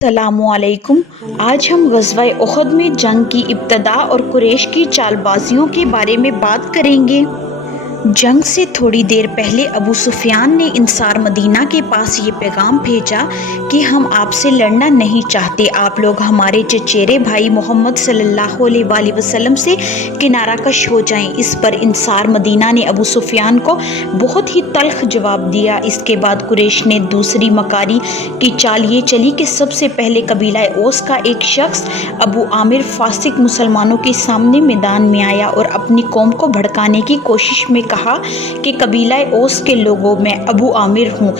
السلام علیکم۔ آج ہم غزوہ احد میں جنگ کی ابتدا اور قریش کی چال بازیوں کے بارے میں بات کریں گے۔ جنگ سے تھوڑی دیر پہلے ابو سفیان نے انصار مدینہ کے پاس یہ پیغام بھیجا کہ ہم آپ سے لڑنا نہیں چاہتے، آپ لوگ ہمارے چچیرے بھائی محمد صلی اللہ علیہ وآلہ وسلم سے کنارہ کش ہو جائیں۔ اس پر انصار مدینہ نے ابو سفیان کو بہت ہی تلخ جواب دیا۔ اس کے بعد قریش نے دوسری مکاری کی چال یہ چلی کہ سب سے پہلے قبیلہ اوس کا ایک شخص ابو عامر فاسق مسلمانوں کے سامنے میدان میں آیا اور اپنی قوم کو بھڑکانے کی کوشش میں کہا کہ قبیلہ اوس کے لوگوں، میں ابو عامر ہوں،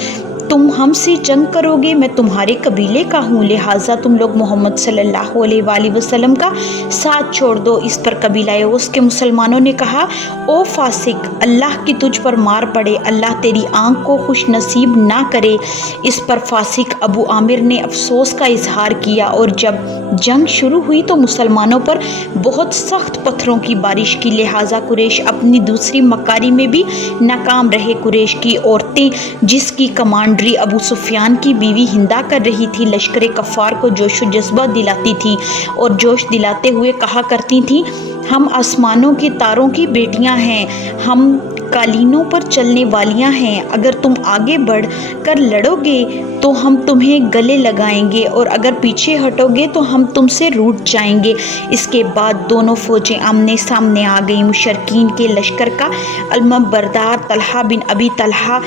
تم ہم سے جنگ کرو گے، میں تمہارے قبیلے کا ہوں، لہٰذا تم لوگ محمد صلی اللہ علیہ وآلہ وسلم کا ساتھ چھوڑ دو۔ اس پر قبیلہ اوس کے مسلمانوں نے کہا، او فاسق، اللہ کی تجھ پر مار پڑے، اللہ تیری آنکھ کو خوش نصیب نہ کرے۔ اس پر فاسق ابو عامر نے افسوس کا اظہار کیا، اور جب جنگ شروع ہوئی تو مسلمانوں پر بہت سخت پتھروں کی بارش کی، لہٰذا قریش اپنی دوسری مکاری میں بھی ناکام رہے۔ قریش کی عورتیں، جس کی کمانڈری ابو سفیان کی بیوی ہندا کر رہی تھی، لشکر کفار کو جوش و جذبہ دلاتی تھیں اور جوش دلاتے ہوئے کہا کرتی تھیں، ہم آسمانوں کے تاروں کی بیٹیاں ہیں، ہم قالینوں پر چلنے والیاں ہیں، اگر تم آگے بڑھ کر لڑو گے تو ہم تمہیں گلے لگائیں گے، اور اگر پیچھے ہٹو گے تو ہم تم سے روٹھ جائیں گے۔ اس کے بعد دونوں فوجیں آمنے سامنے آ گئیں۔ مشرکین کے لشکر کا علم بردار طلحہ بن ابی طلحہ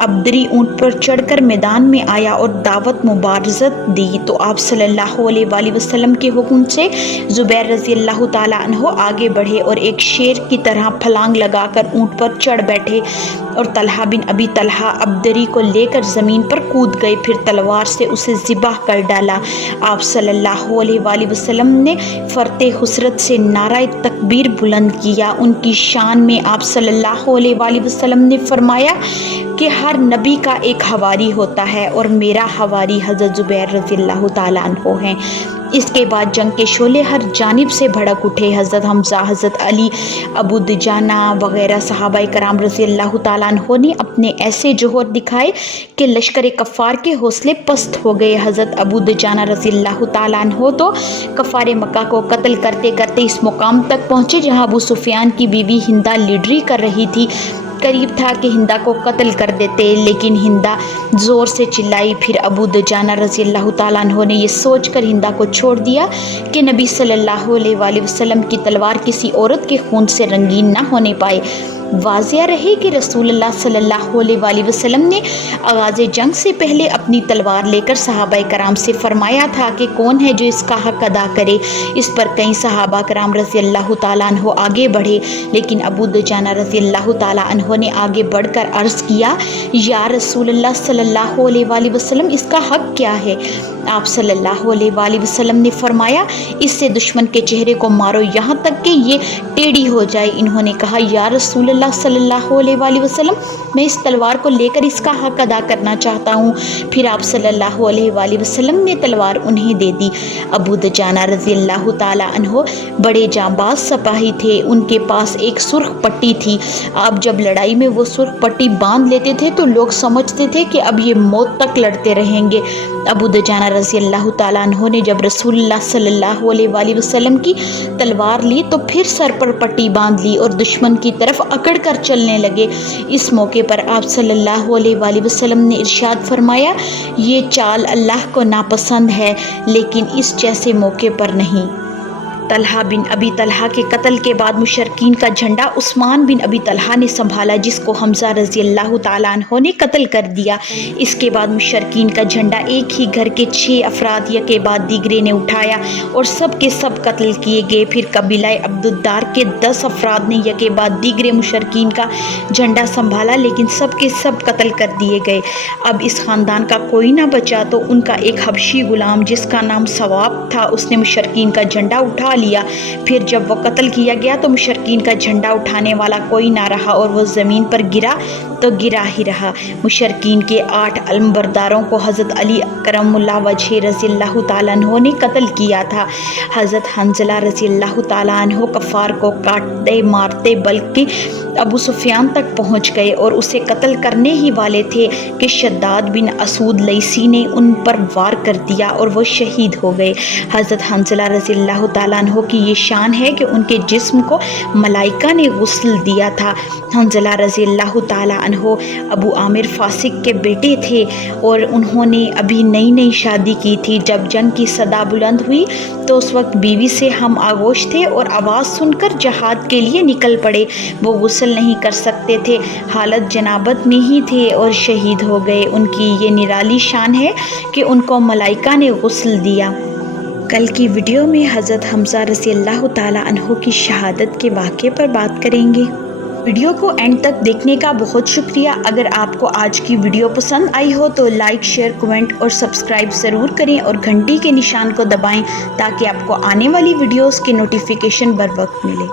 عبدری اونٹ پر چڑھ کر میدان میں آیا اور دعوت مبارزت دی تو آپ صلی اللہ علیہ وآلہ وسلم کے حکم سے زبیر رضی اللہ تعالیٰ عنہ آگے بڑھے اور ایک شیر کی طرح پھلانگ لگا کر اونٹ پر چڑھ بیٹھے اور طلحہ بن ابی طلحہ عبدری کو لے کر زمین پر کود گئے، پھر تلوار سے اسے ذبح کر ڈالا۔ آپ صلی اللہ علیہ وآلہ وسلم نے فرط حسرت سے نعرہ تکبیر بلند کیا۔ ان کی شان میں آپ صلی اللہ علیہ وآلہ وسلم نے فرمایا کہ ہر نبی کا ایک حواری ہوتا ہے اور میرا حواری حضرت زبیر رضی اللہ تعالیٰ عنہ ہیں۔ اس کے بعد جنگ کے شعلے ہر جانب سے بھڑک اٹھے۔ حضرت حمزہ، حضرت علی، ابو دجانہ وغیرہ صحابہ کرام رضی اللہ تعالیٰ عنہ نے اپنے ایسے جوہر دکھائے کہ لشکر کفار کے حوصلے پست ہو گئے۔ حضرت ابو دجانہ رضی اللہ تعالیٰ عنہ تو کفار مکہ کو قتل کرتے کرتے اس مقام تک پہنچے جہاں ابو سفیان کی بیوی ہندا لیڈری کر رہی تھی۔ قریب تھا کہ ہندا کو قتل کر دیتے، لیکن ہندا زور سے چلائی۔ پھر ابو دجانہ رضی اللہ تعالیٰ عنہ نے یہ سوچ کر ہندا کو چھوڑ دیا کہ نبی صلی اللہ علیہ وآلہ وسلم کی تلوار کسی عورت کے خون سے رنگین نہ ہونے پائے۔ واضح رہے کہ رسول اللہ صلی اللہ علیہ وآلہ وسلم نے آغاز جنگ سے پہلے اپنی تلوار لے کر صحابہ کرام سے فرمایا تھا کہ کون ہے جو اس کا حق ادا کرے۔ اس پر کئی صحابہ کرام رضی اللہ تعالیٰ عنہ آگے بڑھے، لیکن ابو دجانہ رضی اللہ تعالیٰ عنہ نے آگے بڑھ کر عرض کیا، یا رسول اللہ صلی اللہ علیہ وآلہ وسلم، اس کا حق کیا ہے؟ آپ صلی اللہ علیہ وآلہ وسلم نے فرمایا، اس سے دشمن کے چہرے کو مارو یہاں تک کہ یہ ٹیڑھی ہو جائے۔ انہوں نے کہا، یا رسول اللہ صلی اللہ علیہ وآلہ وسلم، میں اس تلوار کو لے کر اس کا حق ادا کرنا چاہتا ہوں۔ پھر آپ صلی اللہ علیہ وآلہ وسلم نے تلوار انہیں دے دی۔ ابو دجانہ رضی اللہ تعالیٰ عنہ بڑے جانباز سپاہی تھے، ان کے پاس ایک سرخ پٹی تھی۔ آپ جب لڑائی میں وہ سرخ پٹی باندھ لیتے تھے تو لوگ سمجھتے تھے کہ اب یہ موت تک لڑتے رہیں گے۔ ابو دجانہ رضی اللہ تعالیٰ عنہ نے جب رسول اللہ صلی اللہ علیہ وآلہ وسلم کی تلوار لی تو پھر سر پر پٹی باندھ لی اور دشمن کی طرف اکڑ کر چلنے لگے۔ اس موقع پر آپ صلی اللہ علیہ وآلہ وسلم نے ارشاد فرمایا، یہ چال اللہ کو ناپسند ہے، لیکن اس جیسے موقع پر نہیں۔ طلحہ بن ابی طلحہ کے قتل کے بعد مشرکین کا جھنڈا عثمان بن ابی طلحہ نے سنبھالا، جس کو حمزہ رضی اللہ تعالیٰ عنہ نے قتل کر دیا۔ اس کے بعد مشرکین کا جھنڈا ایک ہی گھر کے 6 افراد یکے بعد دیگرے نے اٹھایا اور سب کے سب قتل کیے گئے۔ پھر قبیلہ عبدالدار کے 10 افراد نے یکے بعد دیگرے مشرکین کا جھنڈا سنبھالا، لیکن سب کے سب قتل کر دیے گئے۔ اب اس خاندان کا کوئی نہ بچا تو ان کا ایک حبشی غلام جس کا نام ثواب تھا، اس نے مشرکین کا جھنڈا اٹھا لیا۔ پھر جب وہ قتل کیا گیا تو مشرکین کا جھنڈا اٹھانے والا کوئی نہ رہا اور وہ زمین پر گرا تو گرا ہی رہا۔ مشرکین کے 8 علمبرداروں کو حضرت علی کرم اللہ وجہ رضی اللہ تعالیٰ عنہ نے قتل کیا تھا۔ حضرت حنظلہ رضی اللہ تعالیٰ عنہ کفار کو کاٹتے مارتے بلکہ ابو سفیان تک پہنچ گئے اور اسے قتل کرنے ہی والے تھے کہ شداد بن اسود لیثی نے ان پر وار کر دیا اور وہ شہید ہو گئے۔ حضرت حنظلہ رضی اللہ تعالیٰ عنہ کی یہ شان ہے کہ ان کے جسم کو ملائکہ نے غسل دیا تھا۔ حنظلہ رضی اللہ تعالیٰ عنہ ابو عامر فاسق کے بیٹے تھے اور انہوں نے ابھی نئی نئی شادی کی تھی۔ جب جنگ کی صدا بلند ہوئی تو اس وقت بیوی سے ہم آغوش تھے اور آواز سن کر جہاد کے لیے نکل پڑے۔ وہ غسل نہیں کر سکتے تھے، حالت جنابت میں ہی تھے اور شہید ہو گئے۔ ان کی یہ نرالی شان ہے کہ ان کو ملائکہ نے غسل دیا۔ کل کی ویڈیو میں حضرت حمزہ رضی اللہ تعالیٰ عنہ کی شہادت کے واقعے پر بات کریں گے۔ ویڈیو کو اینڈ تک دیکھنے کا بہت شکریہ۔ اگر آپ کو آج کی ویڈیو پسند آئی ہو تو لائک، شیئر، کومنٹ اور سبسکرائب ضرور کریں اور گھنٹی کے نشان کو دبائیں تاکہ آپ کو آنے والی ویڈیوز کی نوٹیفیکیشن بر وقت ملے۔